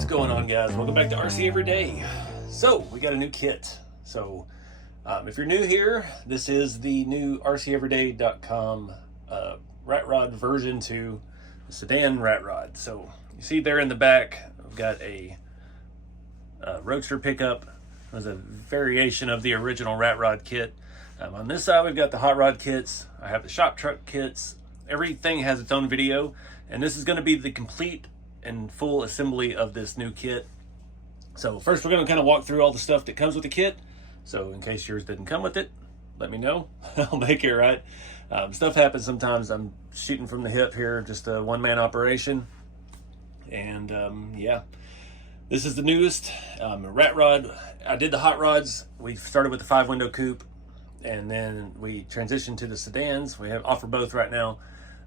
What's going on, guys? Welcome back to RC Everyday. So we got a new kit. So if you're new here, this is the new RCEveryday.com rat rod version 2, the Sedan rat rod. So you see there in the back, I've got a roadster pickup. It was a variation of the original rat rod kit. On this side, we've got the hot rod kits. I have the shop truck kits. Everything has its own video, and this is going to be the complete and full assembly of this new kit. So first we're going to kind of walk through all the stuff that comes with the kit. So in case yours didn't come with it, let me know. I'll make it right. Stuff happens sometimes. I'm shooting from the hip here, just a one-man operation. And yeah, this is the newest rat rod. I did the hot rods. We started with the 5-window coupe, and then we transitioned to the sedans. We offer both right now.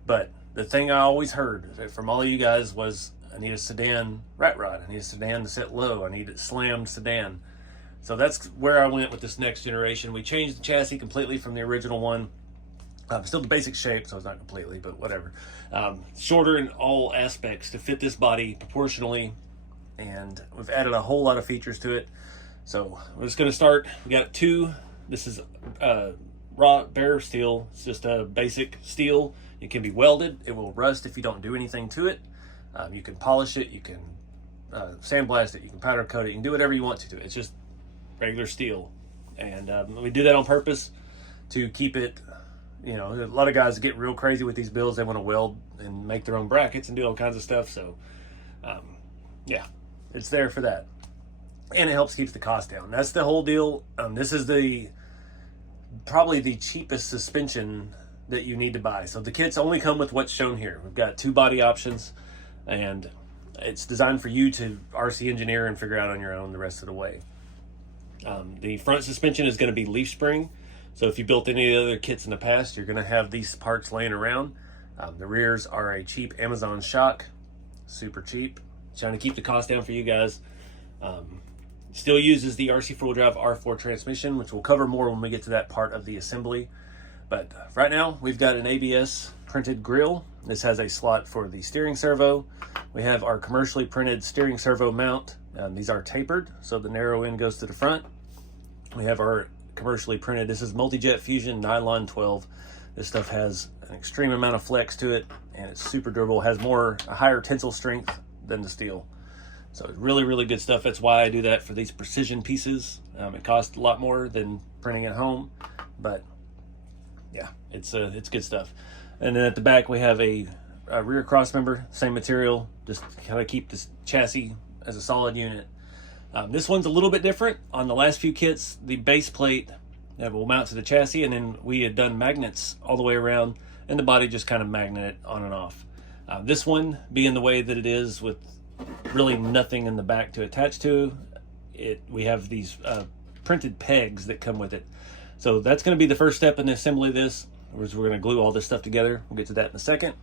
But the thing I always heard from all of you guys was, I need a sedan rat rod. I need a sedan to sit low. I need a slammed sedan. So that's where I went with this next generation. We changed the chassis completely from the original one. Still the basic shape, so it's not completely, but whatever. Shorter in all aspects to fit this body proportionally. And we've added a whole lot of features to it. So we're just going to start. We got two. This is raw bare steel. It's just a basic steel. It can be welded. It will rust if you don't do anything to it. You can polish it, you can sandblast it, you can powder coat it, you can do whatever you want to it. It's just regular steel. And we do that on purpose to keep it, you know, a lot of guys get real crazy with these builds. They want to weld and make their own brackets and do all kinds of stuff. So yeah, it's there for that. And it helps keep the cost down. That's the whole deal. This is probably the cheapest suspension that you need to buy. So the kits only come with what's shown here. We've got 2 body options, and it's designed for you to RC engineer and figure out on your own the rest of the way. The front suspension is going to be leaf spring. So if you built any other kits in the past, you're going to have these parts laying around. The rears are a cheap Amazon shock, super cheap. Trying to keep the cost down for you guys. Still uses the RC 4-wheel drive R4 transmission, which we'll cover more when we get to that part of the assembly. But right now, we've got an ABS printed grille. This has a slot for the steering servo. We have our commercially printed steering servo mount. These are tapered, so the narrow end goes to the front. We have our commercially printed, this is Multi-Jet Fusion Nylon 12. This stuff has an extreme amount of flex to it, and it's super durable. It has a higher tensile strength than the steel. So it's really, really good stuff. That's why I do that for these precision pieces. It costs a lot more than printing at home, but yeah, it's good stuff. And then at the back we have a rear cross member, same material, just kind of keep this chassis as a solid unit. This one's a little bit different. On the last few kits, the base plate will mount to the chassis, and then we had done magnets all the way around, and the body just kind of magnet it on and off. This one, being the way that it is with really nothing in the back to attach to it, we have these printed pegs that come with it. So that's going to be the first step in the assembly of this. We're going to glue all this stuff together. We'll get to that in a second.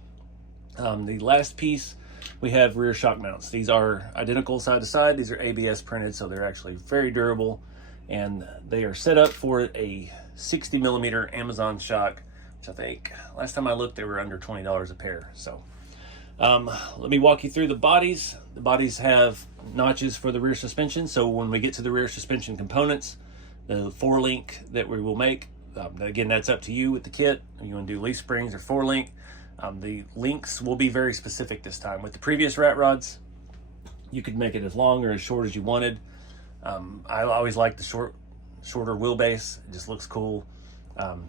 The last piece, we have rear shock mounts. These are identical side to side. These are ABS printed, so they're actually very durable. And they are set up for a 60 millimeter Amazon shock, which I think last time I looked, they were under $20 a pair. So let me walk you through the bodies. The bodies have notches for the rear suspension. So when we get to the rear suspension components, the 4-link that we will make, again, that's up to you with the kit. If you want to do leaf springs or 4-link, the links will be very specific this time. With the previous rat rods, you could make it as long or as short as you wanted. I always like the shorter wheelbase. It just looks cool.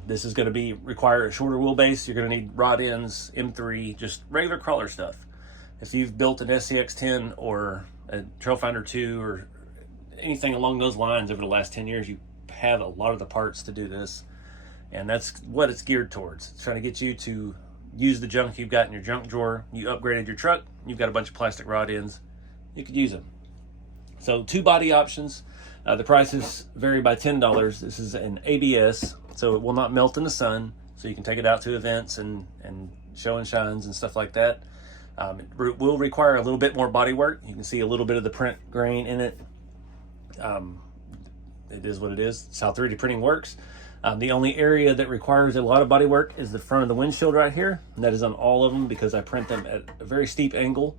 This is going to require a shorter wheelbase. You're going to need rod ends, M3, just regular crawler stuff. If you've built an SCX10 or a Trailfinder 2 or anything along those lines over the last 10 years, you have a lot of the parts to do this, and that's what it's geared towards. It's trying to get you to use the junk you've got in your junk drawer. You upgraded your truck, you've got a bunch of plastic rod ends, you could use them. So 2 body options. The prices vary by $10. This is an ABS, so it will not melt in the sun, so you can take it out to events and show and shines and stuff like that. It will require a little bit more body work. You can see a little bit of the print grain in it. It is what it is. It's how 3D printing works. The only area that requires a lot of body work is the front of the windshield right here, and that is on all of them because I print them at a very steep angle.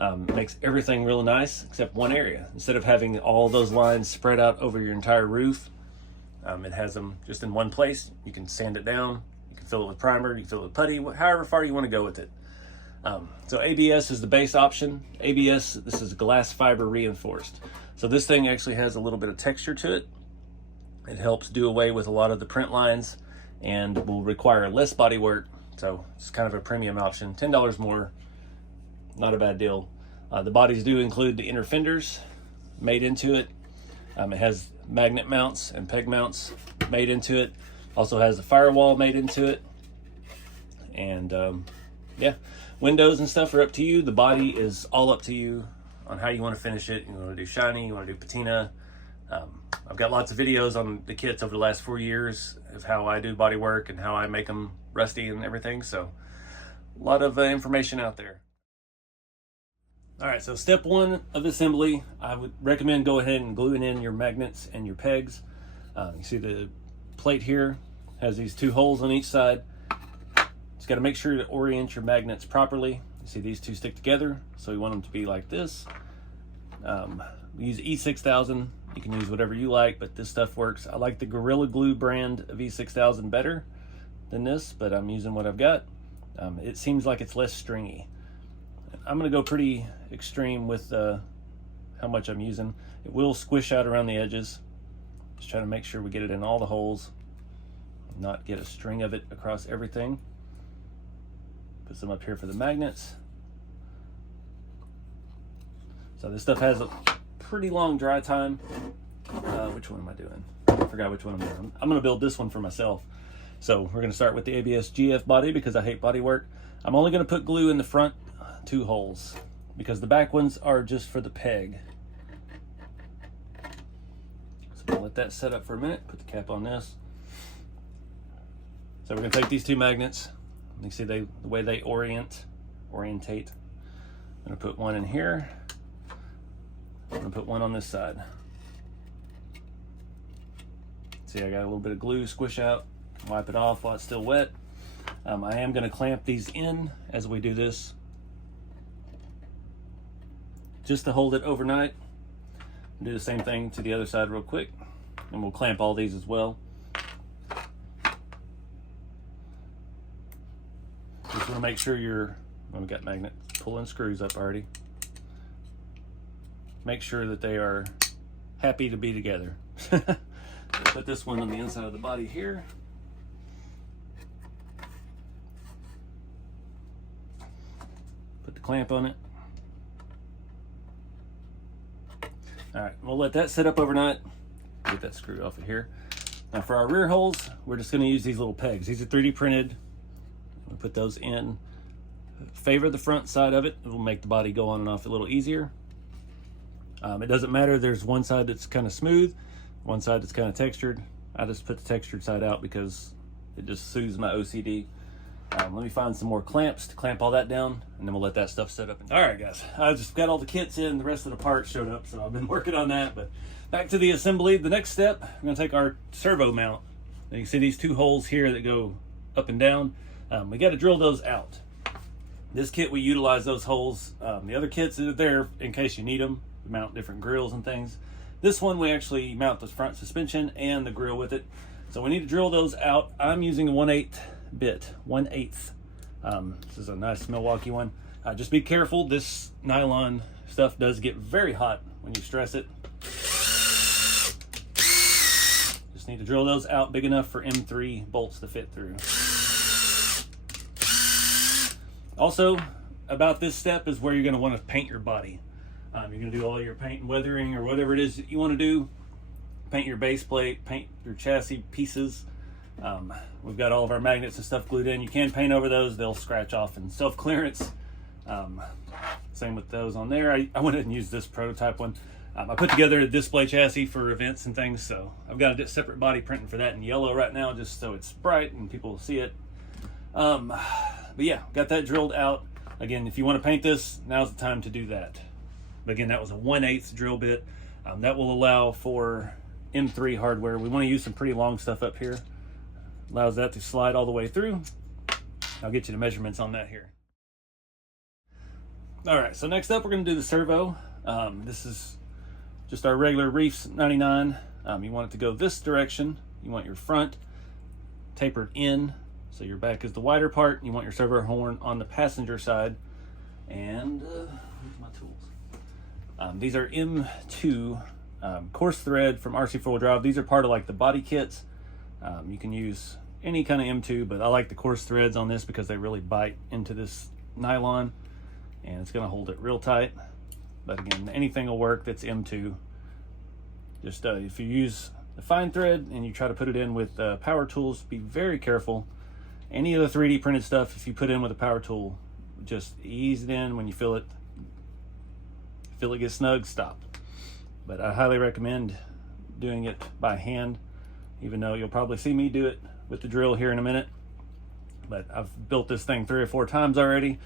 Makes everything real nice except one area. Instead of having all those lines spread out over your entire roof, it has them just in one place. You can sand it down, you can fill it with primer, you can fill it with putty, however far you want to go with it. So ABS is the base option. ABS, this is glass fiber reinforced. So this thing actually has a little bit of texture to it. It helps do away with a lot of the print lines and will require less body work. So it's kind of a premium option, $10 more, not a bad deal. The bodies do include the inner fenders made into it. It has magnet mounts and peg mounts made into it. Also has a firewall made into it. And yeah, windows and stuff are up to you. The body is all up to you on how you want to finish it. You want to do shiny, you want to do patina. I've got lots of videos on the kits over the last 4 years of how I do body work and how I make them rusty and everything. So a lot of information out there. All right, so step one of assembly, I would recommend go ahead and gluing in your magnets and your pegs. You see the plate here has these 2 holes on each side. Just got to make sure to orient your magnets properly. You see these 2 stick together, so you want them to be like this. We use E6000. You can use whatever you like, but this stuff works. I like the Gorilla Glue brand of E6000 better than this, but I'm using what I've got. It seems like it's less stringy. I'm going to go pretty extreme with how much I'm using. It will squish out around the edges. Just trying to make sure we get it in all the holes, not get a string of it across everything. Put some up here for the magnets. So this stuff has a pretty long dry time. Which one am I doing? I forgot which one I'm doing. I'm going to build this one for myself. So we're going to start with the ABS GF body because I hate body work. I'm only going to put glue in the front 2 holes because the back ones are just for the peg. So we'll let that set up for a minute. Put the cap on this. So we're going to take these 2 magnets. You see the way they orientate. I'm going to put one in here. I'm going to put one on this side. See, I got a little bit of glue squish out. Wipe it off while it's still wet. I am going to clamp these in as we do this, just to hold it overnight. Do the same thing to the other side real quick, and we'll clamp all these as well. Just want to make sure we got magnet pulling screws up already. Make sure that they are happy to be together. Put this one on the inside of the body here. Put the clamp on it. All right, we'll let that sit up overnight. Get that screw off of here. Now for our rear holes, we're just going to use these little pegs. These are 3D printed. We'll put those in. Favor the front side of it. It will make the body go on and off a little easier. It doesn't matter. There's one side that's kind of smooth, one side that's kind of textured. I just put the textured side out because it just soothes my OCD. Let me find some more clamps to clamp all that down, and then we'll let that stuff set up. All right, guys, I just got all the kits in. The rest of the parts showed up, so I've been working on that. But back to the assembly. The next step, I'm going to take our servo mount. Now you can see these 2 holes here that go up and down. We got to drill those out. This kit, we utilize those holes. The other kits are there in case you need them. We mount different grills and things. This one, we actually mount the front suspension and the grill with it. So we need to drill those out. I'm using a 1/8 bit, 1/8. This is a nice Milwaukee one. Just be careful. This nylon stuff does get very hot when you stress it. Just need to drill those out big enough for M3 bolts to fit through. Also, about this step is where you're going to want to paint your body. You're going to do all your paint and weathering or whatever it is that you want to do. Paint your base plate, paint your chassis pieces. We've got all of our magnets and stuff glued in. You can paint over those. They'll scratch off in self-clearance. Same with those on there. I went ahead and used this prototype one. I put together a display chassis for events and things, so I've got a separate body printing for that in yellow right now, just so it's bright and people will see it. But yeah, got that drilled out. Again, if you want to paint this, now's the time to do that. But again, that was a 1/8 drill bit. That will allow for M3 hardware. We want to use some pretty long stuff up here. Allows that to slide all the way through. I'll get you the measurements on that here. All right, so next up we're going to do the servo. This is just our regular Reefs 99. You want it to go this direction. You want your front tapered in, so your back is the wider part. You want your servo horn on the passenger side. And here's my tools. These are M2 coarse thread from RC 4-wheel drive. These are part of like the body kits. You can use any kind of M2, but I like the coarse threads on this because they really bite into this nylon, and it's going to hold it real tight. But again, anything will work that's M2. Just if you use the fine thread and you try to put it in with power tools, be very careful. Any of the 3D printed stuff, if you put in with a power tool, just ease it in. When you feel it get snug, stop. But I highly recommend doing it by hand, even though you'll probably see me do it with the drill here in a minute. But I've built this thing 3 or 4 times already,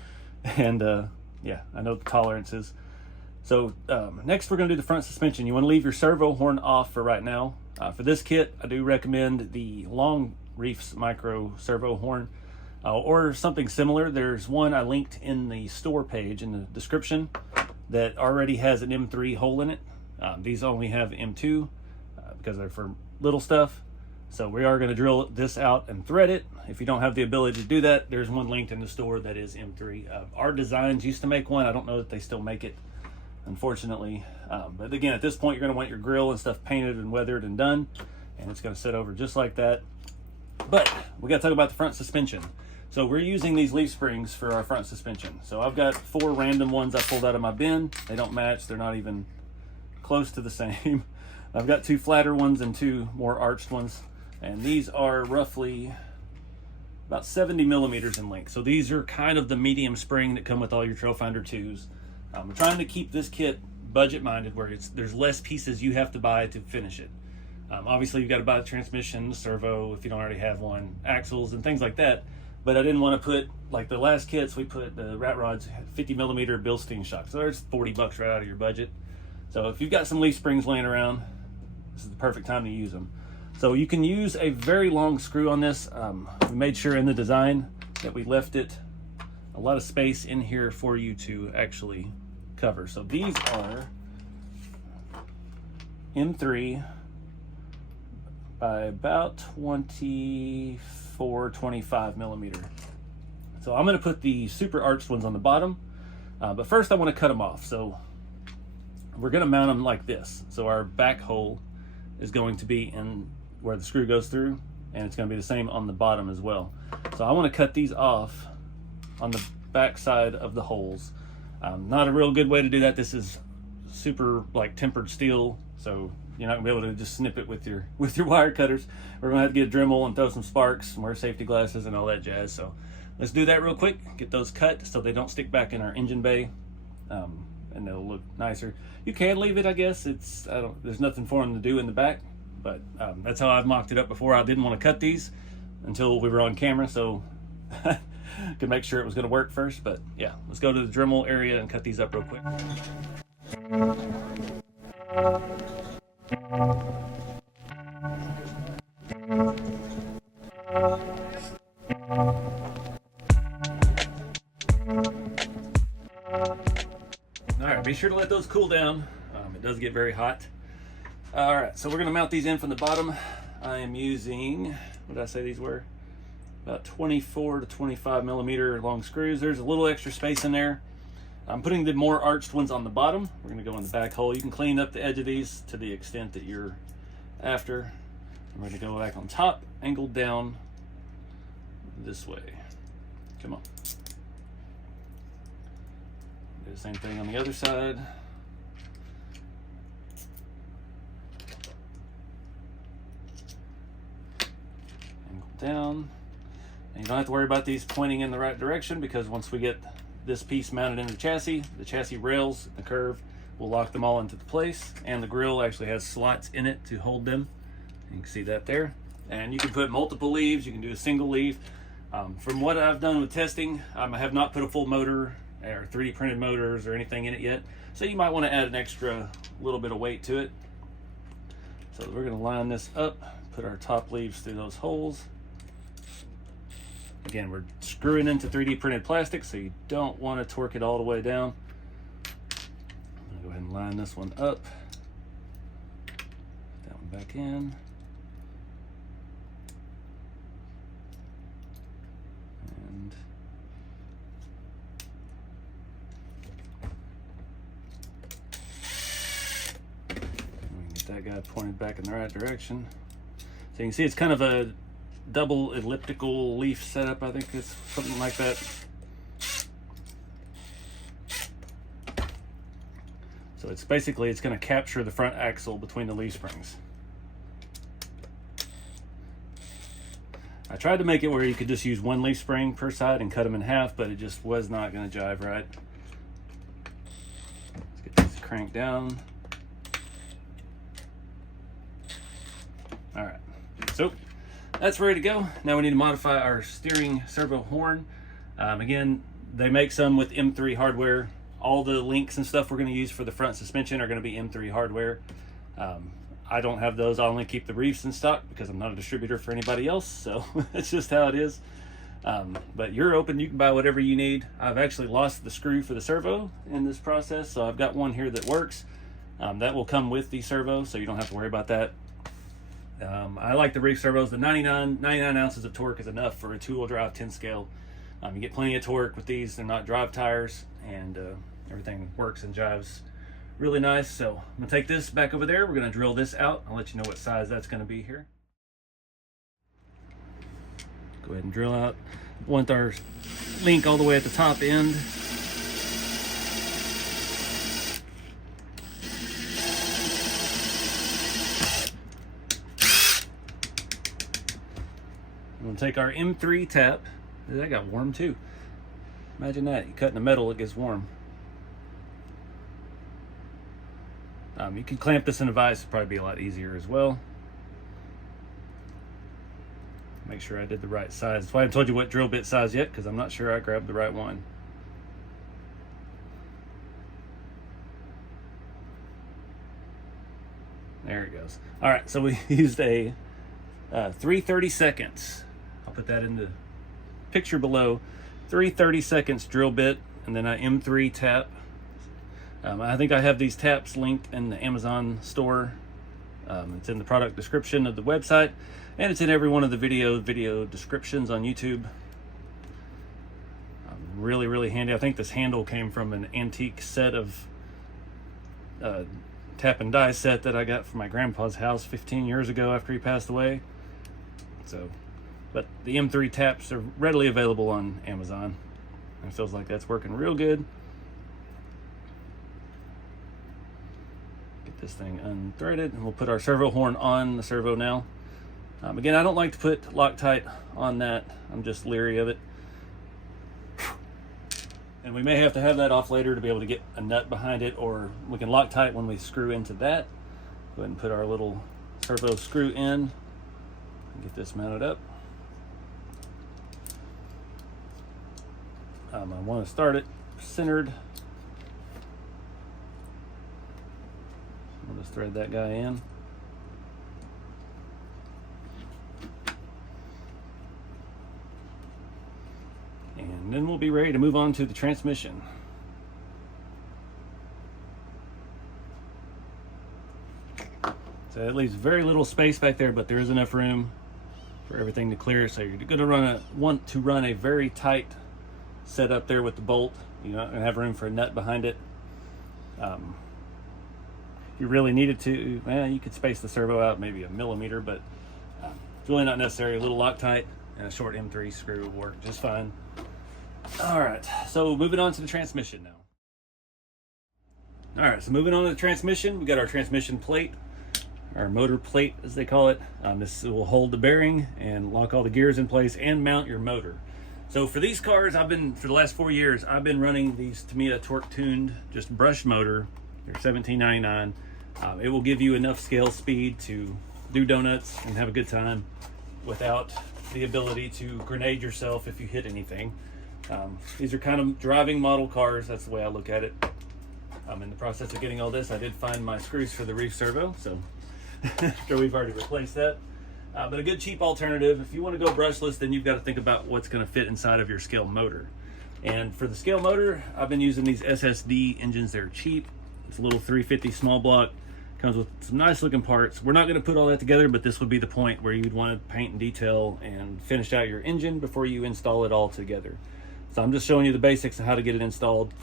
and yeah, I know the tolerances. So next we're going to do the front suspension. You want to leave your servo horn off for right now. For this kit, I do recommend the long Reefs micro servo horn or something similar. There's one I linked in the store page in the description that already has an M3 hole in it. These only have M2 because they're for little stuff. So we are going to drill this out and thread it. If you don't have the ability to do that, there's one linked in the store that is M3. Our Designs used to make one. I don't know that they still make it, unfortunately. But again, at this point, you're going to want your grill and stuff painted and weathered and done, and it's going to sit over just like that. But we got to talk about the front suspension. So we're using these leaf springs for our front suspension. So I've got 4 random ones I pulled out of my bin. They don't match. They're not even close to the same. I've got 2 flatter ones and 2 more arched ones, and these are roughly about 70 millimeters in length. So these are kind of the medium spring that come with all your Trail Finder 2s. I'm trying to keep this kit budget-minded, where there's less pieces you have to buy to finish it. Obviously, you've got to buy the transmission, the servo, if you don't already have one, axles, and things like that. But I didn't want to put, like the last kits, we put the rat rods, 50 millimeter Bilstein shock. So there's 40 bucks right out of your budget. So if you've got some leaf springs laying around, this is the perfect time to use them. So you can use a very long screw on this. We made sure in the design that we left it a lot of space in here for you to actually cover. So these are M3 by about 24, 25 millimeter. So I'm going to put the super arched ones on the bottom, but first I want to cut them off. So we're going to mount them like this. So our back hole is going to be in where the screw goes through, and it's going to be the same on the bottom as well. So I want to cut these off on the back side of the holes. Not a real good way to do that. This is super like tempered steel, so you're not gonna be able to just snip it with your wire cutters. We're gonna have to get a Dremel and throw some sparks and wear safety glasses and all that jazz. So let's do that real quick, get those cut so they don't stick back in our engine bay, and they'll look nicer. You can leave it, I guess. There's nothing for them to do in the back, but that's how I've mocked it up before. I didn't want to cut these until we were on camera, so could make sure it was going to work first. But yeah, let's go to the Dremel area and cut these up real quick. Alright, be sure to let those cool down. It does get very hot. Alright, so we're going to mount these in from the bottom. I am using, what did I say these were? About 24 to 25 millimeter long screws. There's a little extra space in there. I'm putting the more arched ones on the bottom. We're going to go in the back hole. You can clean up the edge of these to the extent that you're after. We're going to go back on top, angled down this way. Come on. Do the same thing on the other side. Angle down. And you don't have to worry about these pointing in the right direction, because once we get this piece mounted in the chassis rails, the curve will lock them all into the place, and the grill actually has slots in it to hold them. You can see that there. And you can put multiple leaves, you can do a single leaf. From what I've done with testing, I have not put a full motor or 3D printed motors or anything in it yet, so you might want to add an extra little bit of weight to it. So we're going to line this up, put our top leaves through those holes. Again, we're screwing into 3D printed plastic, so you don't want to torque it all the way down. line this one up. Put that one back in. And we can get that guy pointed back in the right direction. So you can see it's kind of a double elliptical leaf setup. I think it's something like that. So it's basically, it's going to capture the front axle between the leaf springs. I tried to make it where you could just use one leaf spring per side and cut them in half, but it just was not going to jive right. Let's get this cranked down. All right, so that's ready to go. Now we need to modify our steering servo horn. Again, they make some with M3 hardware. All the links and stuff we're going to use for the front suspension are going to be M3 hardware. I don't have those. I only keep the reefs in stock because I'm not a distributor for anybody else, so it's just how it is. But you're open, you can buy whatever you need. I've actually lost the screw for the servo in this process, so I've got one here that works. That will come with the servo, so you don't have to worry about that. I like the reef servos. The 99 ounces of torque is enough for a 2-wheel drive 10 scale. You get plenty of torque with these. They're not drive tires, and everything works and jives really nice. So I'm gonna take this back over there. We're gonna drill this out. I'll let you know what size that's gonna be here. Go ahead and drill out. Want our link all the way at the top end. I'm gonna take our M3 tap. That got warm too. Imagine that, you cut in the metal, it gets warm. You can clamp this in a vise, it'd probably be a lot easier as well. Make sure I did the right size. That's why I haven't told you what drill bit size yet, because I'm not sure I grabbed the right one. There it goes. All right, so we used a 3/32. I'll put that in the picture below. 3/32 drill bit, and then an M3 tap. I think I have these taps linked in the Amazon store. It's in the product description of the website, and it's in every one of the video descriptions on YouTube. Really, really handy. I think this handle came from an antique set of tap and die set that I got from my grandpa's house 15 years ago after he passed away. So, but the M3 taps are readily available on Amazon. It feels like that's working real good. Get this thing unthreaded, and we'll put our servo horn on the servo now. Again, I don't like to put Loctite on that. I'm just leery of it. And we may have to have that off later to be able to get a nut behind it, or we can Loctite when we screw into that. Go ahead and put our little servo screw in. Get this mounted up. I want to start it centered. We'll just thread that guy in. And then we'll be ready to move on to the transmission. So it leaves very little space back there, but there is enough room for everything to clear. So you're going to want to run a very tight setup there with the bolt. You're not going to have room for a nut behind it. If you really needed to, well, you could space the servo out maybe a millimeter, but it's really not necessary. A little Loctite and a short M3 screw will work just fine. All right, so moving on to the transmission now. All right, so moving on to the transmission, we got our transmission plate, our motor plate as they call it. This will hold the bearing and lock all the gears in place and mount your motor. So for these cars, for the last 4 years, I've been running these Tamiya torque tuned, just brushed motor. They're $17.99. It will give you enough scale speed to do donuts and have a good time without the ability to grenade yourself if you hit anything. These are kind of driving model cars. That's the way I look at it. In the process of getting all this, I did find my screws for the reef servo, so after we've already replaced that. But a good cheap alternative. If you want to go brushless, then you've got to think about what's going to fit inside of your scale motor. And for the scale motor, I've been using these SSD engines. They're cheap. It's a little 350 small block. Comes with some nice looking parts. We're not going to put all that together, but this would be the point where you'd want to paint and detail and finish out your engine before you install it all together. So I'm just showing you the basics of how to get it installed.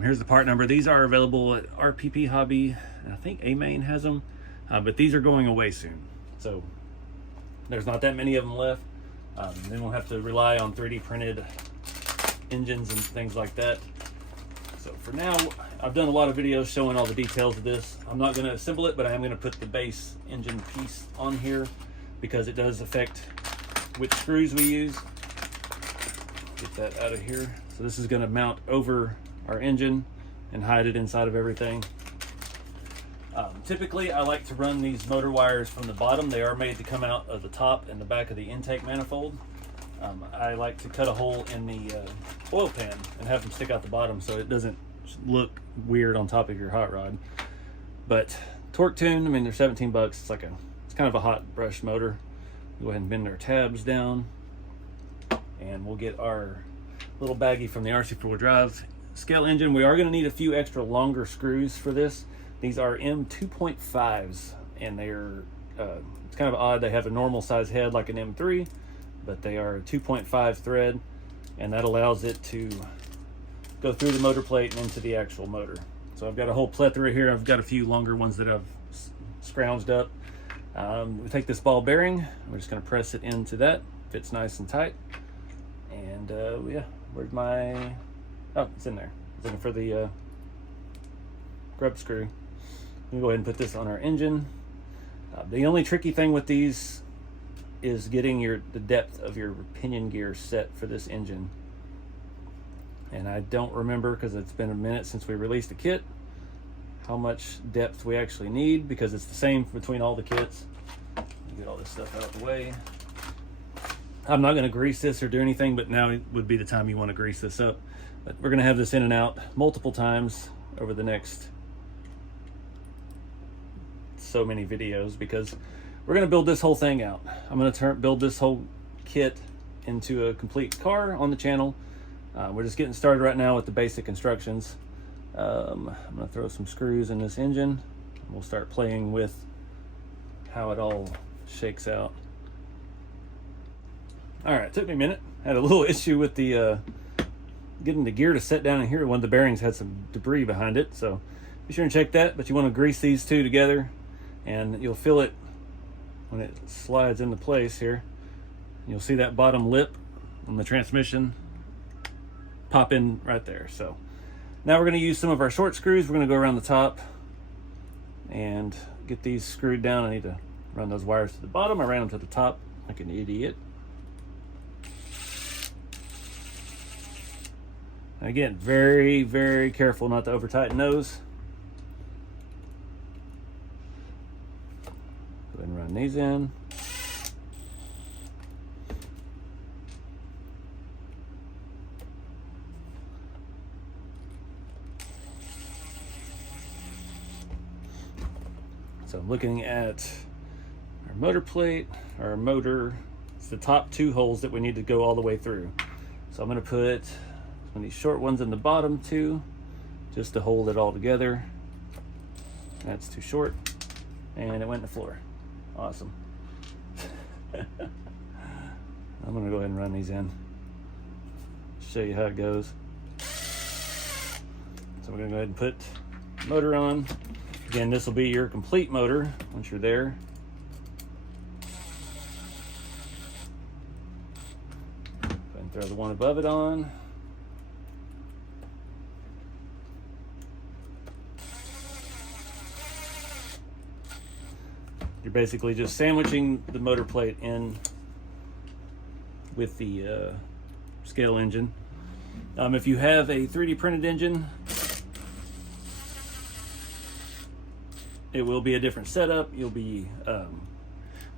Here's the part number. These are available at RPP Hobby, and I think A-Main has them, but these are going away soon. So there's not that many of them left. Then we'll have to rely on 3D printed engines and things like that. So for now, I've done a lot of videos showing all the details of this. I'm not going to assemble it, but I am going to put the base engine piece on here because it does affect which screws we use. Get that out of here. So this is going to mount over our engine and hide it inside of everything. Typically, I like to run these motor wires from the bottom. They are made to come out of the top and the back of the intake manifold. I like to cut a hole in the oil pan and have them stick out the bottom so it doesn't look weird on top of your hot rod. But torque tune, I mean, they're 17 bucks. It's kind of a hot brush motor. Go ahead and bend our tabs down, and we'll get our little baggie from the RC 4-wheel drive scale engine. We are going to need a few extra longer screws for this. These are M2.5s, and they're it's kind of odd. They have a normal size head like an M3, but they are a 2.5 thread, and that allows it to go through the motor plate and into the actual motor. So I've got a whole plethora here. I've got a few longer ones that I've scrounged up. We take this ball bearing. We're just going to press it into that. Fits nice and tight. And yeah, where's my... Oh, it's in there. I was looking for the grub screw. I'm going to go ahead and put this on our engine. The only tricky thing with these is getting the depth of your pinion gear set for this engine. And I don't remember, because it's been a minute since we released the kit, how much depth we actually need, because it's the same between all the kits. Get all this stuff out of the way. I'm not going to grease this or do anything, but now would be the time you want to grease this up. But we're going to have this in and out multiple times over the next so many videos, because we're going to build this whole thing out. I'm going to build this whole kit into a complete car on the channel. We're just getting started right now with the basic instructions. I'm going to throw some screws in this engine, and we'll start playing with how it all shakes out. All right, it took me a minute. Had a little issue with the getting the gear to set down in here. One of the bearings had some debris behind it, so be sure and check that. But you want to grease these two together, and you'll feel it when it slides into place here. You'll see that bottom lip on the transmission pop in right there. So now we're going to use some of our short screws. We're going to go around the top and get these screwed down. I need to run those wires to the bottom. I ran them to the top like an idiot. Again, very, very careful not to over tighten those. Go ahead and run these in. So I'm looking at our motor plate, our motor. It's the top two holes that we need to go all the way through. So I'm going to put one of these short ones in the bottom too, just to hold it all together. That's too short, and it went in the floor. Awesome. I'm going to go ahead and run these in, show you how it goes. So we're going to go ahead and put the motor on. Again, this will be your complete motor once you're there. Go ahead and throw the one above it on. You're basically just sandwiching the motor plate in with the scale engine. If you have a 3D printed engine, it will be a different setup. You'll be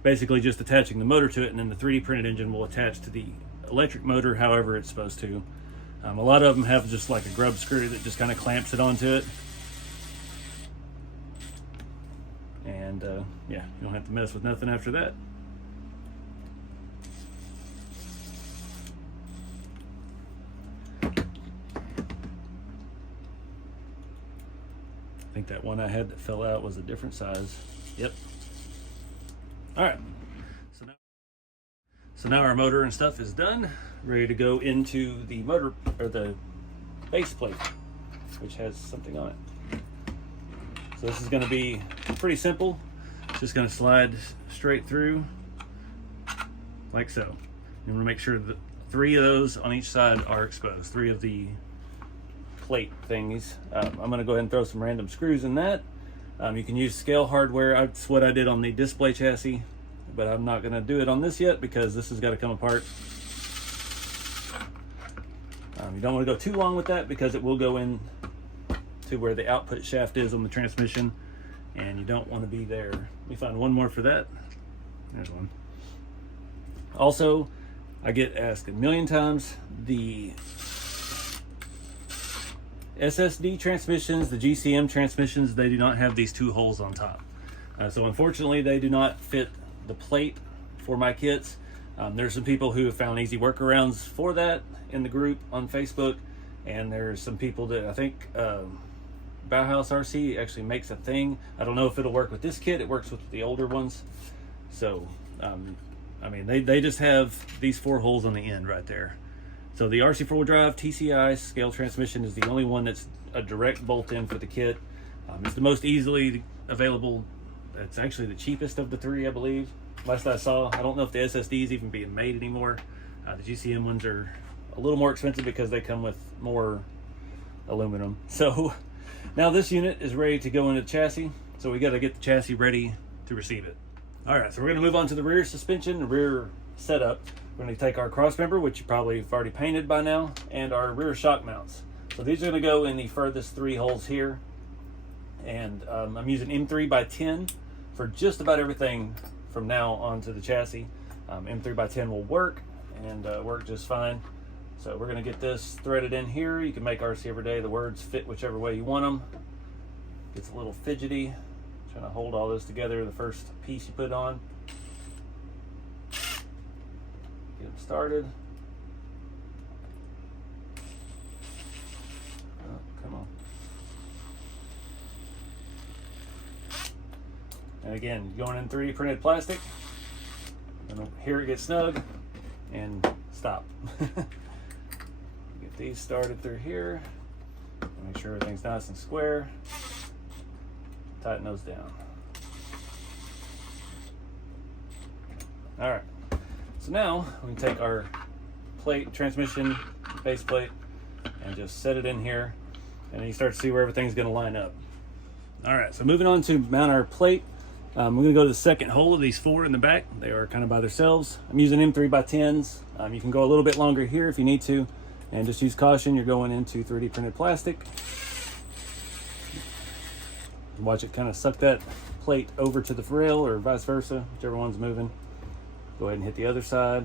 basically just attaching the motor to it, and then the 3D printed engine will attach to the electric motor however it's supposed to. A lot of them have just like a grub screw that just kind of clamps it onto it. And yeah, you don't have to mess with nothing after that. I think that one I had that fell out was a different size. Yep. All right. So now our motor and stuff is done, ready to go into the motor, or the base plate, which has something on it. So this is going to be pretty simple. Just going to slide straight through like so. You want to make sure that 3 of those on each side are exposed, 3 of the plate thingies. I'm going to go ahead and throw some random screws in that. You can use scale hardware. That's what I did on the display chassis, but I'm not going to do it on this yet because this has got to come apart. You don't want to go too long with that because it will go in to where the output shaft is on the transmission, and you don't want to be there. Let me find one more for that. There's one. Also, I get asked a million times, the SSD transmissions, the GCM transmissions, they do not have these 2 holes on top. So unfortunately, they do not fit the plate for my kits. There's some people who have found easy workarounds for that in the group on Facebook, and there's some people that I think Bauhaus RC actually makes a thing. I don't know if it'll work with this kit. It works with the older ones. So, I mean, they just have these 4 holes on the end right there. So the RC 4-wheel drive TCI scale transmission is the only one that's a direct bolt in for the kit. It's the most easily available. It's actually the cheapest of the 3, I believe. Last I saw, I don't know if the SSD is even being made anymore. The GCM ones are a little more expensive because they come with more aluminum. So now this unit is ready to go into the chassis. So we got to get the chassis ready to receive it. All right, so we're going to move on to the rear suspension, rear setup. We're going to take our cross member, which you probably have already painted by now, and our rear shock mounts. So these are going to go in the furthest 3 holes here. And I'm using M3x10 for just about everything from now onto the chassis. M3x10 will work and work just fine. So we're going to get this threaded in here. You can make RC Everyday the words fit whichever way you want them. Gets a little fidgety trying to hold all this together, the first piece you put on. Get them started. Oh, come on. And again, going in 3D printed plastic. And here it gets snug and stop. Get these started through here. Make sure everything's nice and square. Tighten those down. All right. So now we can take our plate, transmission, base plate, and just set it in here. And then you start to see where everything's going to line up. All right. So moving on to mount our plate. We're going to go to the second hole of these 4 in the back. They are kind of by themselves. I'm using M3x10s. You can go a little bit longer here if you need to. And just use caution. You're going into 3D printed plastic. Watch it kind of suck that plate over to the rail or vice versa, whichever one's moving. Go ahead and hit the other side.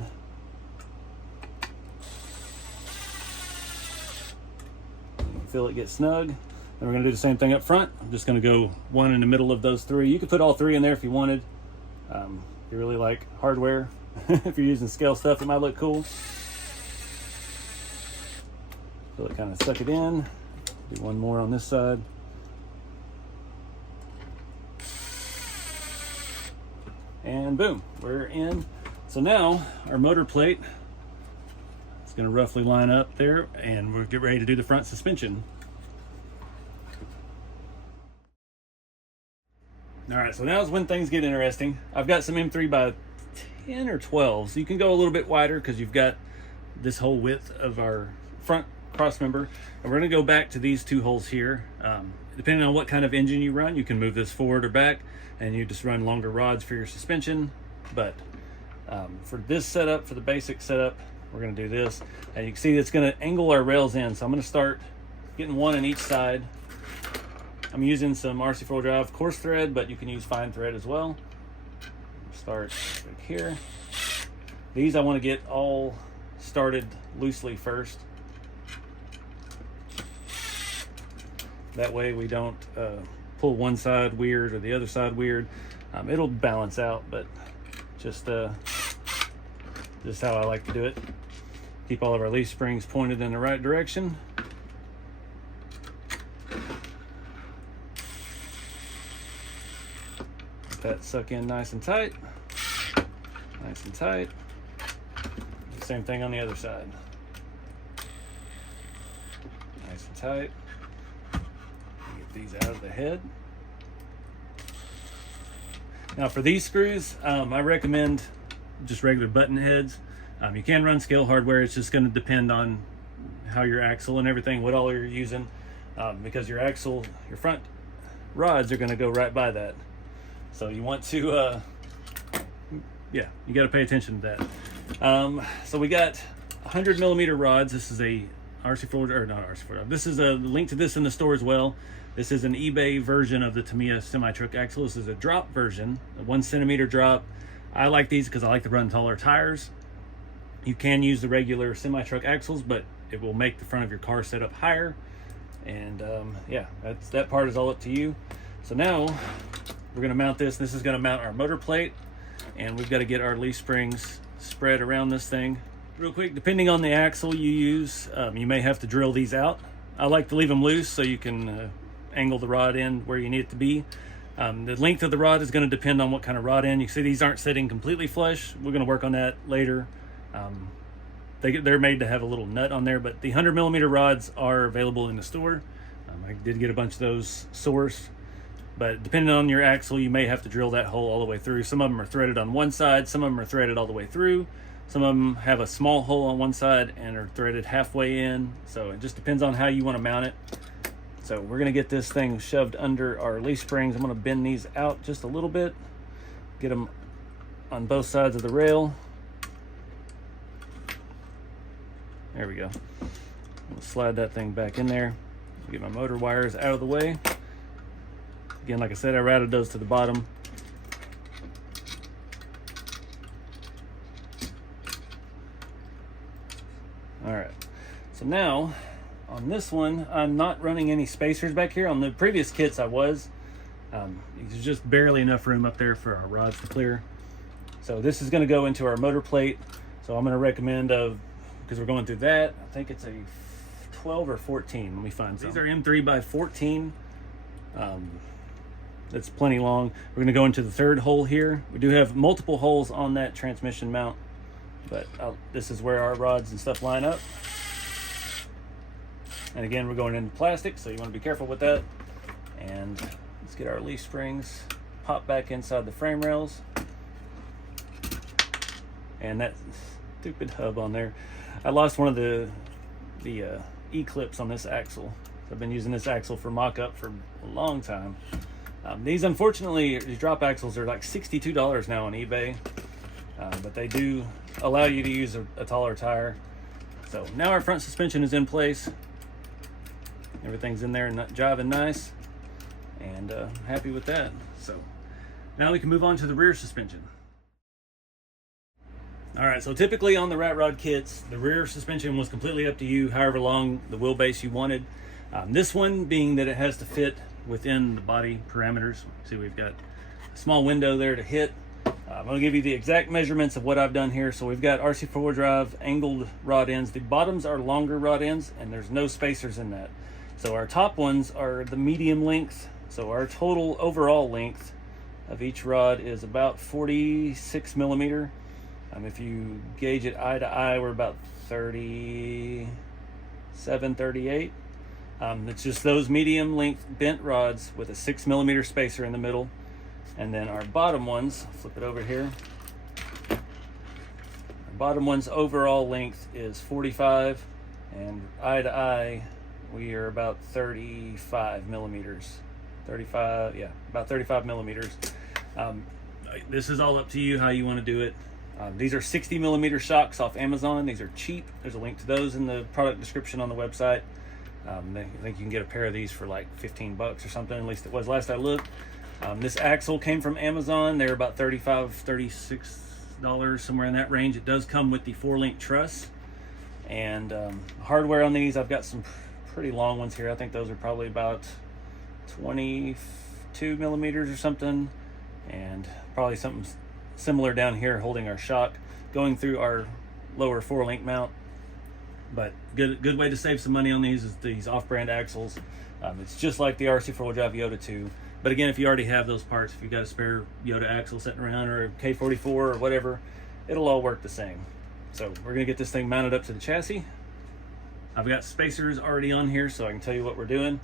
Feel it get snug. Then we're going to do the same thing up front. I'm just going to go 1 in the middle of those 3. You could put all 3 in there if you wanted. If you really like hardware. If you're using scale stuff, it might look cool. Feel it kind of suck it in. Do 1 more on this side. And boom, we're in. So now our motor plate is going to roughly line up there, and we'll get ready to do the front suspension. All right, so now's when things get interesting. I've got some M3x10 or 12, so you can go a little bit wider because you've got this whole width of our front cross member. And we're going to go back to these 2 holes here. Depending on what kind of engine you run, you can move this forward or back, and you just run longer rods for your suspension. But for this setup, for the basic setup, we're going to do this. And you can see it's going to angle our rails in. So I'm going to start getting 1 on each side. I'm using some RC 4-wheel drive coarse thread, but you can use fine thread as well. Start right here. These I want to get all started loosely first. That way we don't pull one side weird or the other side weird. It'll balance out, but just how I like to do it. Keep all of our leaf springs pointed in the right direction. that suck in nice and tight. Nice and tight. Same thing on the other side. Nice and tight. Get these out of the head. Now for these screws, I recommend just regular button heads. You can run scale hardware. It's just going to depend on how your axle and everything, what all you're using, because your axle, your front rods are going to go right by that. So you want to, yeah, you got to pay attention to that. So we got 100 millimeter rods. This is a RC4, or not RC4. This is a link to this in the store as well. This is an eBay version of the Tamiya semi-truck axle. This is a drop version, a 1 centimeter drop. I like these because I like to run taller tires. You can use the regular semi-truck axles, but it will make the front of your car set up higher. And yeah, that part is all up to you. So now we're going to mount this. This is going to mount our motor plate, and we've got to get our leaf springs spread around this thing. Real quick, depending on the axle you use, you may have to drill these out. I like to leave them loose so you can angle the rod in where you need it to be. The length of the rod is going to depend on what kind of rod end. You see these aren't sitting completely flush. We're going to work on that later. They're made to have a little nut on there, but the 100 millimeter rods are available in the store. I did get a bunch of those sourced, but depending on your axle, you may have to drill that hole all the way through. Some of them are threaded on one side, some of them are threaded all the way through. Some of them have a small hole on one side and are threaded halfway in. So it just depends on how you want to mount it. So we're going to get this thing shoved under our leaf springs. I'm going to bend these out just a little bit, get them on both sides of the rail. There we go. I'm going to slide that thing back in there. Get my motor wires out of the way. Again, like I said, I routed those to the bottom. All right, so now on this one, I'm not running any spacers back here. On the previous kits, I was. There's just barely enough room up there for our rods to clear. So this is going to go into our motor plate. So I'm going to recommend, because we're going through that, I think it's a 12 or 14. Let me find some. These are M3 by 14. That's plenty long. We're going to go into the third hole here. We do have multiple holes on that transmission mount, but this is where our rods and stuff line up. And again, we're going into plastic, so you want to be careful with that. And let's get our leaf springs pop back inside the frame rails. And that stupid hub on there, I lost one of the E-clips on this axle. So I've been using this axle for mock-up for a long time. These, unfortunately, these drop axles are like $62 now on eBay, but they do allow you to use a taller tire. So now our front suspension is in place. Everything's in there and jiving nice, and happy with that. So now we can move on to the rear suspension. All right, so typically on the rat rod kits, the rear suspension was completely up to you, however long the wheelbase you wanted. This one being that it has to fit within the body parameters. See, we've got a small window there to hit. I'm going to give you the exact measurements of what I've done here. So we've got RC4 drive angled rod ends. The bottoms are longer rod ends, and there's no spacers in that. So our top ones are the medium length. So our total overall length of each rod is about 46 millimeter. If you gauge it eye to eye, we're about 37, 38. It's just those medium length bent rods with a 6 millimeter spacer in the middle. And then our bottom ones, flip it over here. Our bottom one's overall length is 45, and eye to eye, we are about 35 millimeters. 35, yeah, about 35 millimeters. This is all up to you how you want to do it. These are 60 millimeter shocks off Amazon. These are cheap. There's a link to those in the product description on the website. I think you can get a pair of these for like 15 bucks or something, at least it was last I looked. This axle came from Amazon. They're about $35, $36, somewhere in that range. It does come with the 4-link truss. And hardware on these, I've got some pretty long ones here. I think those are probably about 22 millimeters or something. And probably something similar down here holding our shock going through our lower 4-link mount. But good way to save some money on these is these off-brand axles. It's just like the RC4 Drive Yoda 2. But again, if you already have those parts, if you've got a spare Yoda axle sitting around or a K44 or whatever, it'll all work the same. So we're gonna get this thing mounted up to the chassis. I've got spacers already on here so I can tell you what we're doing.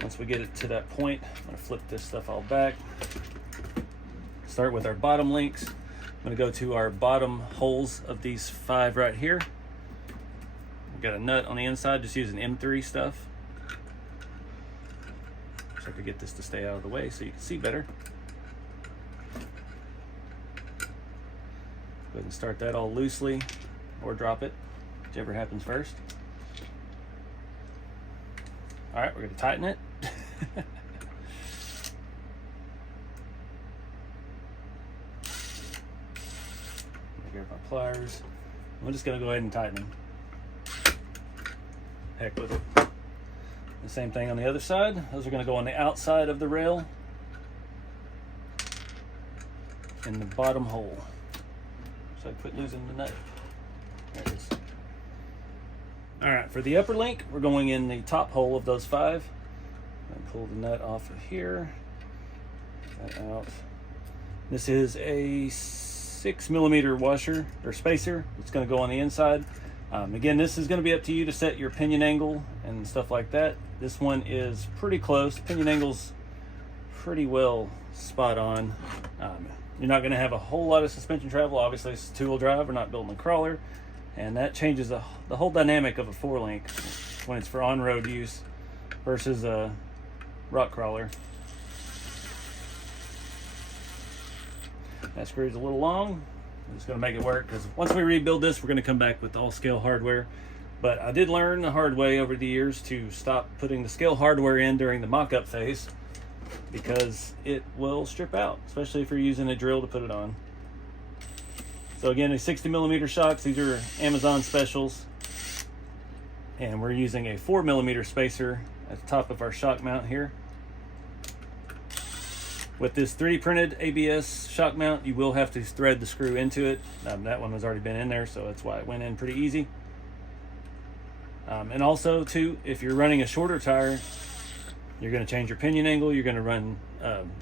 Once we get it to that point, I'm gonna flip this stuff all back. Start with our bottom links. I'm gonna go to our bottom holes of these 5 right here. We've got a nut on the inside, just using M3 stuff. So I could get this to stay out of the way so you can see better. Go ahead and start that all loosely or drop it, whichever happens first. All right, we're gonna tighten it. Grab my pliers. I'm just gonna go ahead and tighten them. Heck with it. The same thing on the other side. Those are gonna go on the outside of the rail in the bottom hole. So I quit losing the nut. There it is. All right, for the upper link, we're going in the top hole of those 5. And pull the nut off of here. Get that out. This is a 6mm washer or spacer. It's going to go on the inside. Again, this is going to be up to you to set your pinion angle and stuff like that. This one is pretty close. Pinion angle's pretty well spot on. You're not going to have a whole lot of suspension travel. Obviously, it's 2-wheel drive. We're not building a crawler. And that changes the whole dynamic of a 4-link when it's for on-road use versus a rock crawler. That screw's a little long. I'm just going to make it work because once we rebuild this, we're going to come back with all scale hardware. But I did learn the hard way over the years to stop putting the scale hardware in during the mock-up phase because it will strip out, especially if you're using a drill to put it on. So again, the 60mm shocks, these are Amazon specials. And we're using a 4mm spacer at the top of our shock mount here. With this 3D printed ABS shock mount, you will have to thread the screw into it. That one has already been in there, so that's why it went in pretty easy. And also too, if you're running a shorter tire, you're going to change your pinion angle, you're going to run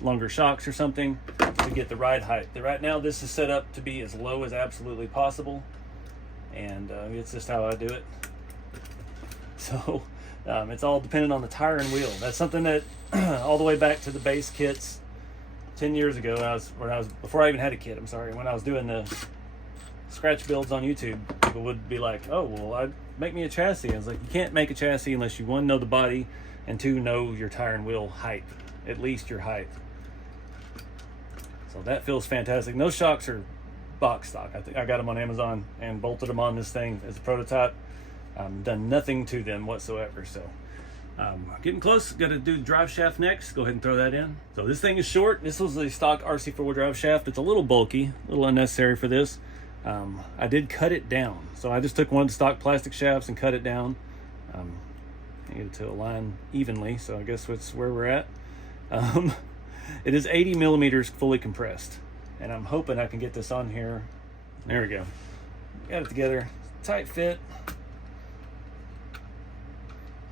longer shocks or something to get the ride height. Right now this is set up to be as low as absolutely possible, and it's just how I do it. So it's all dependent on the tire and wheel. That's something that all the way back to the base kits 10 years ago, before I even had a kit, I'm sorry, when I was doing the scratch builds on YouTube, people would be like, oh, well, make me a chassis. I was like, you can't make a chassis unless you, 1, know the body, and 2, know your tire and wheel height, at least your height. So that feels fantastic. Those shocks are box stock. I got them on Amazon and bolted them on this thing as a prototype. Done nothing to them whatsoever. So getting close. Got to do the drive shaft next. Go ahead and throw that in. So this thing is short. This was the stock RC 4-wheel drive shaft. It's a little bulky, a little unnecessary for this. I did cut it down. So I just took one of the stock plastic shafts and cut it down. Get it to align evenly. So I guess that's where we're at. It is 80mm fully compressed, and I'm hoping I can get this on here. There we go. Got it together. Tight fit.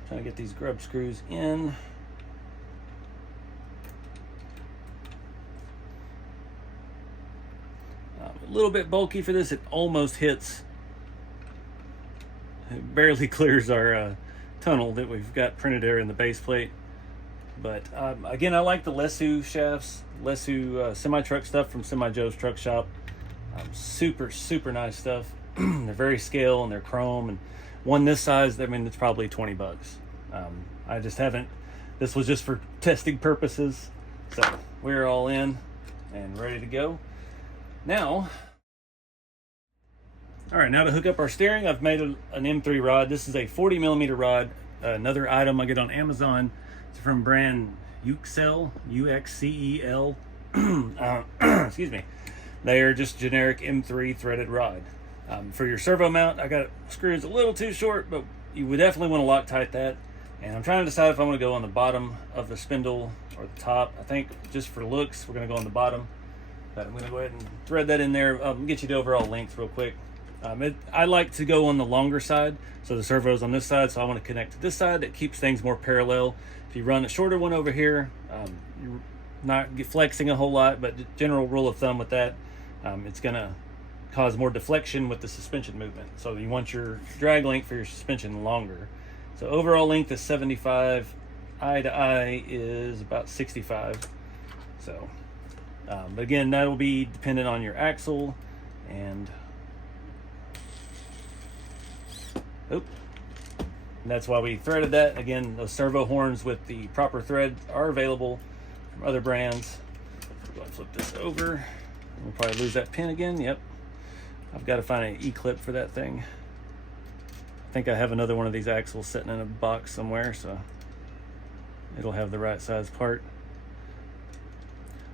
Trying to get these grub screws in. A little bit bulky for this. It almost hits. It barely clears our tunnel that we've got printed there in the base plate. But again, I like the Lesu shafts, Lesu semi-truck stuff from Semi Joe's Truck Shop. Super, super nice stuff. They're very scale and they're chrome. And one this size, I mean, it's probably 20 bucks. I just haven't, this was just for testing purposes. So we're all in and ready to go. Now, all right, now to hook up our steering, I've made an M3 rod. This is a 40mm rod. Another item I get on Amazon. It's from brand Uxcel, UXCEL. Excuse me. They are just generic M3 threaded rod. For your servo mount, I got screws a little too short, but you would definitely want to Loctite that. And I'm trying to decide if I want to go on the bottom of the spindle or the top. I think just for looks, we're going to go on the bottom. But I'm going to go ahead and thread that in there. Get you the overall length real quick. I like to go on the longer side, so the servo's on this side, so I want to connect to this side. That keeps things more parallel. If you run a shorter one over here, not flexing a whole lot, but general rule of thumb with that, it's gonna cause more deflection with the suspension movement. So you want your drag length for your suspension longer. So overall length is 75, eye to eye is about 65. So, but again, that'll be dependent on your axle and that's why we threaded that. Again, those servo horns with the proper thread are available from other brands. Go ahead and flip this over. We'll probably lose that pin again. Yep. I've got to find an E-clip for that thing. I think I have another one of these axles sitting in a box somewhere, so it'll have the right size part.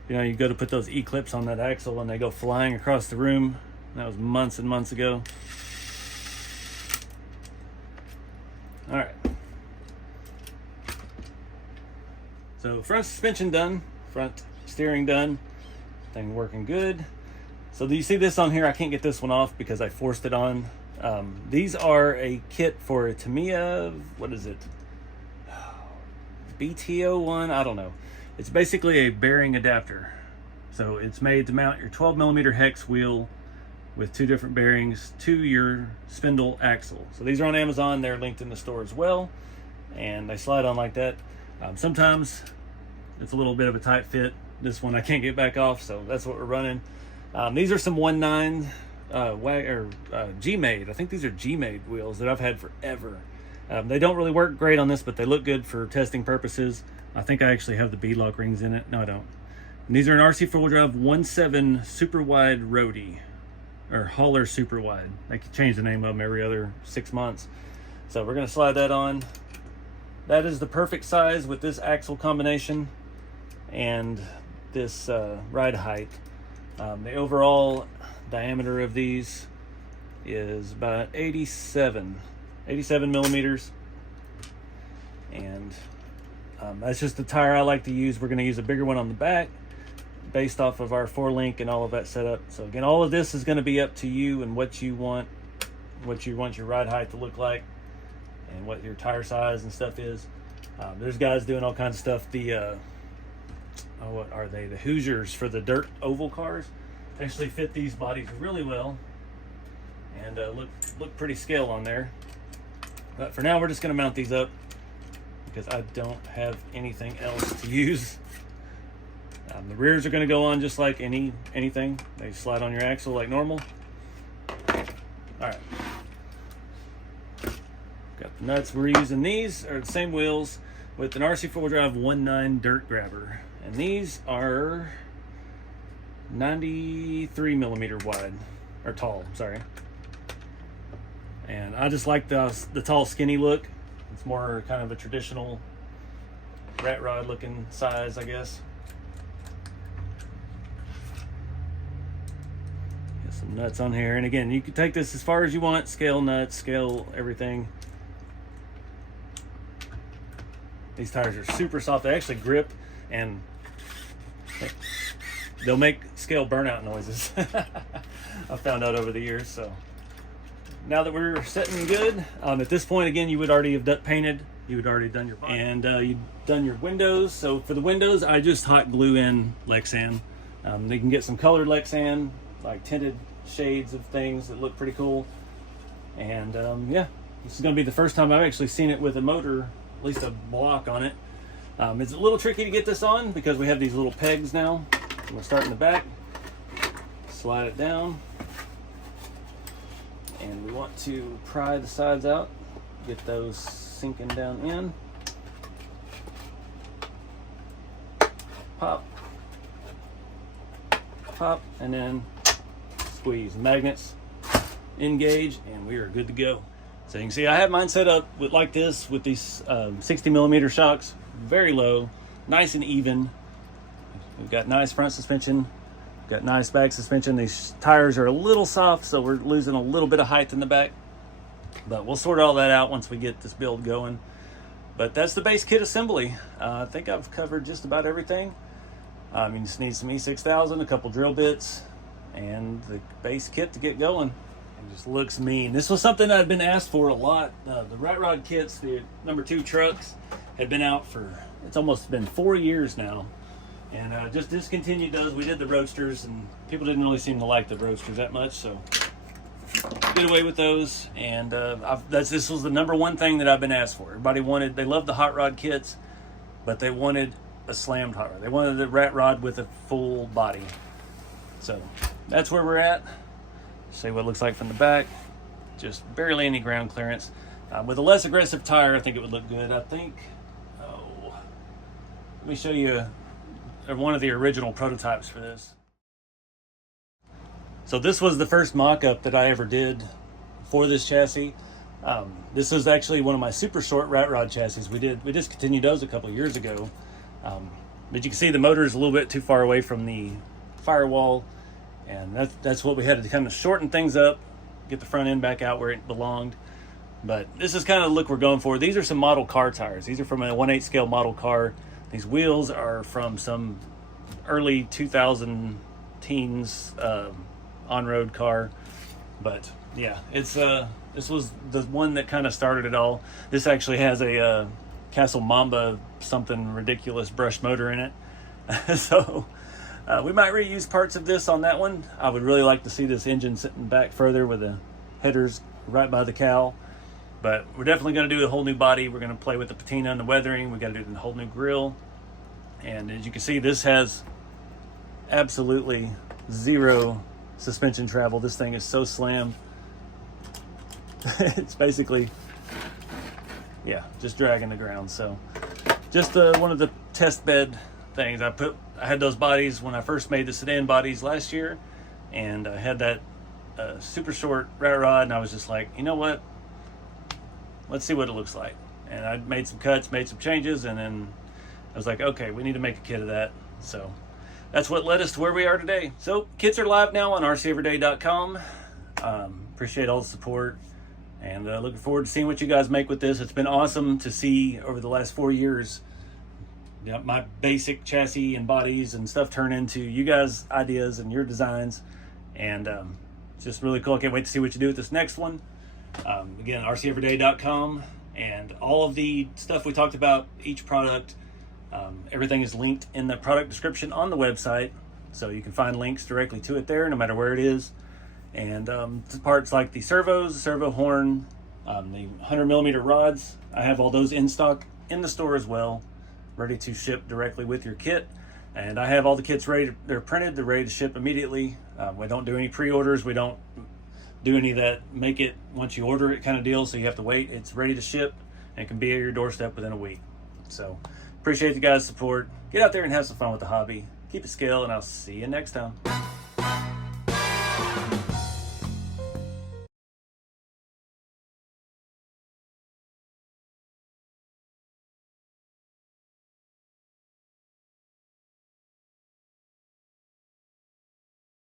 You know, you go to put those E-clips on that axle and they go flying across the room. That was months and months ago. All right. So front suspension done, front steering done, thing working good. So do you see this on here? I can't get this one off because I forced it on. These are a kit for a Tamiya, what is it? BTO1, I don't know. It's basically a bearing adapter. So it's made to mount your 12mm hex wheel with two different bearings to your spindle axle. So these are on Amazon. They're linked in the store as well. And they slide on like that. Sometimes it's a little bit of a tight fit. This one I can't get back off, so that's what we're running. These are some 1.9 G-Made. I think these are G-Made wheels that I've had forever. They don't really work great on this, but they look good for testing purposes. I think I actually have the beadlock rings in it. No, I don't. And these are an RC four-wheel drive 1.7 super wide roadie, or hauler super wide. They can change the name of them every other 6 months. So we're going to slide that on. That is the perfect size with this axle combination and this ride height. The overall diameter of these is about 87 millimeters. And that's just the tire I like to use. We're going to use a bigger one on the back based off of our 4-link and all of that setup. So again, all of this is going to be up to you and what you want your ride height to look like and what your tire size and stuff is. There's guys doing all kinds of stuff. The what are they? The Hoosiers for the dirt oval cars actually fit these bodies really well and look pretty scale on there. But for now, we're just going to mount these up because I don't have anything else to use. The rears are going to go on just like anything. They slide on your axle like normal. All right. Got the nuts. We're using these are the same wheels with an RC four-wheel drive 1.9 dirt grabber. And these are 93 millimeter wide, or tall, sorry. And I just like the tall skinny look. It's more kind of a traditional rat rod looking size, I guess. Got some nuts on here. And again, you can take this as far as you want, scale nuts, scale everything. These tires are super soft. They actually grip and they'll make scale burnout noises. I found out over the years. So now that we're setting good, at this point, again, you would already have painted. You would already done your body. And you've done your windows. So for the windows, I just hot glue in Lexan. You can get some colored Lexan, like tinted shades of things that look pretty cool. And yeah, this is going to be the first time I've actually seen it with a motor, at least a block on it. It's a little tricky to get this on because we have these little pegs now. We'll start in the back, slide it down, and we want to pry the sides out, get those sinking down in. Pop, pop, and then squeeze. Magnets engage, and we are good to go. So you can see I have mine set up with like this with these 60 millimeter shocks, very low, nice and even. We've got nice front suspension, got nice back suspension. These tires are a little soft, so we're losing a little bit of height in the back, but we'll sort all that out once we get this build going. But that's the base kit assembly. I think I've covered just about everything. You just need some E6000, a couple drill bits, and the base kit to get going. It just looks mean. This was something I'd been asked for a lot. The rat rod kits, the number 2 trucks, had been out for, it's almost been 4 years now. And just discontinued those. We did the Roadsters, and people didn't really seem to like the Roadsters that much, so get away with those. And this was the #1 thing that I've been asked for. Everybody wanted, they loved the hot rod kits, but they wanted a slammed hot rod. They wanted a rat rod with a full body. So that's where we're at. See what it looks like from the back. Just barely any ground clearance. With a less aggressive tire, I think it would look good. I think, let me show you one of the original prototypes for this. So this was the first mock-up that I ever did for this chassis. This is actually one of my super short rat rod chassis. We discontinued those a couple of years ago. But you can see the motor is a little bit too far away from the firewall, and that's what we had to kind of shorten things up, get the front end back out where it belonged. But this is kind of the look we're going for. These are some model car tires. These are from a 1/8 scale model car. These wheels are from some early 2000 teens on-road car. But yeah, it's this was the one that kind of started it all. This actually has a Castle Mamba something ridiculous brush motor in it. So we might reuse parts of this on that one. I would really like to see this engine sitting back further with the headers right by the cowl. But we're definitely going to do a whole new body. We're going to play with the patina and the weathering. We got to do a whole new grille. And as you can see, this has absolutely zero suspension travel. This thing is so slammed. It's basically, yeah, just dragging the ground. So just one of the test bed things. I had those bodies when I first made the sedan bodies last year, and I had that super short rat rod, and I was just like, you know what? Let's see what it looks like. And I made some cuts, made some changes, and then I was like, okay, we need to make a kit of that. So that's what led us to where we are today. So kits are live now on rceveryday.com. Appreciate all the support, and looking forward to seeing what you guys make with this. It's been awesome to see over the last 4 years, my basic chassis and bodies and stuff turn into you guys' ideas and your designs. And it's just really cool. I can't wait to see what you do with this next one. Again, rceveryday.com, and all of the stuff we talked about, each product, everything is linked in the product description on the website, so you can find links directly to it there no matter where it is. And parts like the servos, the servo horn, the 100mm rods, I have all those in stock in the store as well, ready to ship directly with your kit. And I have all the kits ready, they're printed, they're ready to ship immediately. We don't do any pre-orders, we don't do any of that make it once you order it kind of deal, so you have to wait. It's ready to ship and it can be at your doorstep within a week. So appreciate you guys' support. Get out there and have some fun with the hobby. Keep it scale, and I'll see you next time.